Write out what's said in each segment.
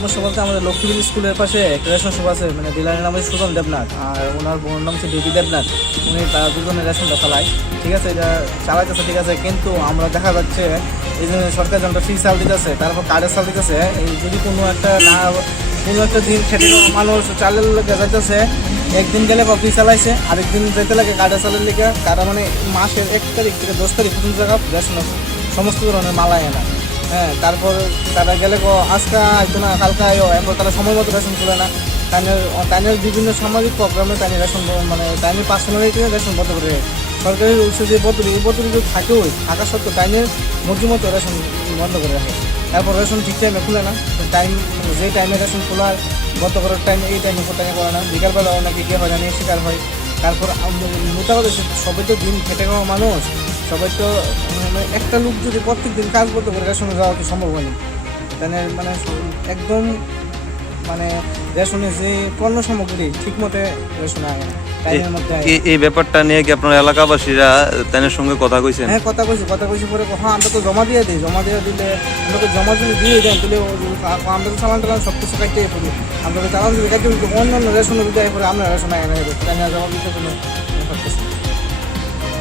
সমস্যা বলতে আমাদের লক্ষ্মীবিল স্কুলের পাশে একটা রেশন শপ আছে, মানে ডিলারের নাম হচ্ছে সুজন দেবনাথ আর ওনার বোনের নাম হচ্ছে দেবী দেবনাথ। উনি তারা দুজনের রেশনটা চালায়, ঠিক আছে, এটা চালাইতেছে ঠিক আছে, কিন্তু আমরা দেখা যাচ্ছে এই যে সরকার যেমন ফ্রি চাল দিতেছে, তারপর কার্ডের চাল দিতেছে, এই যদি কোনো একটা দিন খেটে মানুষ চালের লেগে যাইতেছে, একদিন গেলে কফি চালাইছে, আরেকদিন যেতে লাগে কার্ডের চালের লেগে, কারা মানে মাসের 1 তারিখ থেকে 10 তারিখ পর্যন্ত জায়গা রেশন সমস্ত ধরনের মালাই এনা। হ্যাঁ, তারপর তারা গেলে আজকে আইতো না, কালকে আয়ো, এরপর তারা সময় মতো রেশন তুলে না। তাইনের বিভিন্ন সামাজিক প্রোগ্রামে তাই রেশন মানে তাইনের পার্সোনালিটি রেশন বন্ধ করে সরকারি রুলসে যে বদলি এই বদলি যদি থাকেও থাকা সত্ত্বেও তাইনের মর্জি মতো রেশন বন্ধ করে রাখে। তারপর রেশন ঠিক টাইমে খুলে না, টাইম যে টাইমে রেশন খোলার বন্ধ করার টাইম এই টাইমে টাইমে করে না, বিকালবেলা নাকি কে হয় জানি শিকার হয়। তারপর মোটা কথা সবাই তো দিন খেটে খাওয়া মানুষ, সবাই তো মানে একটা লোক যদি প্রত্যেক দিন কাজ বলতে করে রেশনে যাওয়া তো সম্ভব হয়নি। তাহলে মানে একদম মানে রেশনের যে পণ্য সামগ্রী ঠিক মতো রেশনে আগে না, টাইমের মধ্যে এই ব্যাপারটা নিয়ে কি আপনার এলাকাবাসীরা তাদের সঙ্গে কথা কইছেন? হ্যাঁ, কথা কইছি পরে হ্যাঁ আমরা তো জমা দিয়ে দিই, জমা দিয়ে দিলে আমরা তো জমা যদি দিয়ে দেন তাহলে আমরা তো চালান টালান সব কিছু কাটতে পড়ি, আমরা তো চালান যদি কাটতে পড়ি অন্যান্য রেশনে যদি পরে আমরা রেশন আগে না তাই জমা দিতে কোনো করতেছি।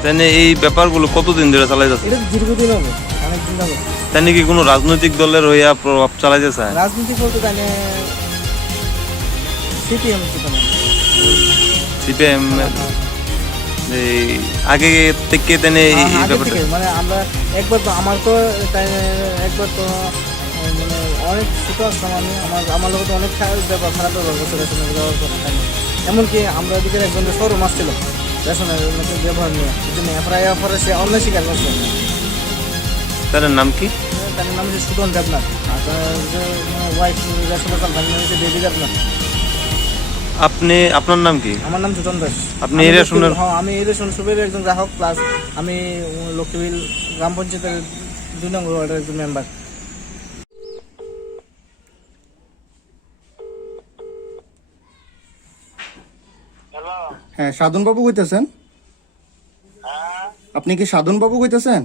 তাই এই ব্যাপারগুলো কতদিন ধরে চালাই যাচ্ছে? এটা দীর্ঘদিন হবে, অনেক দিন হবে। তাই কি কোনো রাজনৈতিক দলের হইয়া প্রভাব চালাইতে চায়? রাজনীতি বলতে তাই সিপিএম সিপিএম আগে থেকে তেনে এই ব্যাপারটা মানে আমরা একবার তো আমার তো তাই একবার তো মানে অনেক ছোটো আসলাম আমি, আমার লোক তো অনেক খারাপ ব্যবহার করছে রেশনের ব্যবহার করে। এমনকি আমরা এদিকে একজনের শোরুম আসছিল রেশনের ব্যবহার নিয়ে, এই জন্য এফআইআর সে অন্য স্বীকার করছে। তার নাম কি? তার নাম হচ্ছে সুজন দেবনাথ, আর তার যে ওয়াইফ রেশনের তার নাম হচ্ছে দেবী দেবনাথ। আপনার নাম কি? আমার নাম সুজন দাস। আপনি এই রেশনের? হ্যাঁ, আমি এই রেশন শপের একজন গ্রাহক, প্লাস আমি লক্ষ্মীবিল গ্রাম পঞ্চায়েতের 2 নম্বর ওয়ার্ডের একজন মেম্বার। হ্যাঁ, সাধন বাবু কইতেছেন? আপনি কি সাধন বাবু কইতেছেন?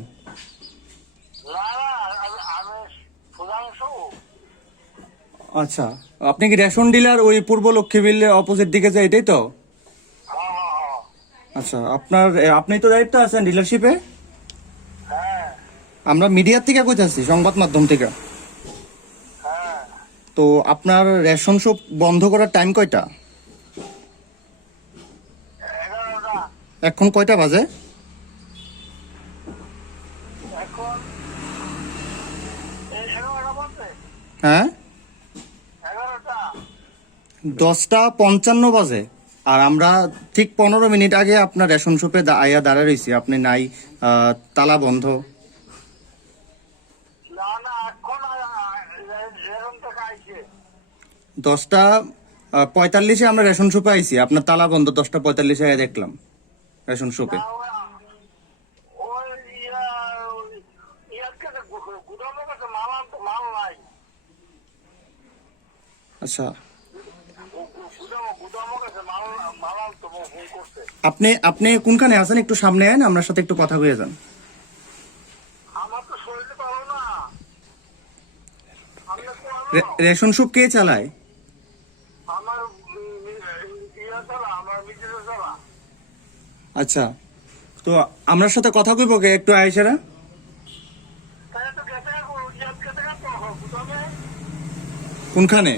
আচ্ছা, আপনি কি রেশন ডিলার ওই পূর্ব লক্ষ্মীবিল অপোজিট দিকে যায়, এটাই তো? আচ্ছা, আপনি তো দায়িত্ব আছেন ডিলারশিপে? আমরা মিডিয়ার থেকে কইতাছি, সংবাদ মাধ্যম থেকে। তো আপনার রেশন শপ বন্ধ করার টাইম কয়টা? এখন কয়টা বাজে? হ্যাঁ, 10:55 বাজে। আর আমরা ঠিক 15 মিনিট আগে আপনার রেশন শপে আয়া দাঁড়া রয়েছি, আপনি নাই, তালা বন্ধ। 10:45 আমরা রেশন শপে আইছি, আপনার তালা বন্ধ 10:45 আগে দেখলাম রেশন শপে। আচ্ছা, আপনি কোনখানে আছেন? একটু সামনে আইন, আপনার সাথে একটু কথা কয়ে যান। রেশন শপ কে চালায়? আচ্ছা, তো আমার সাথে কথা কইব কে একটু আইসারা? কোনখানে?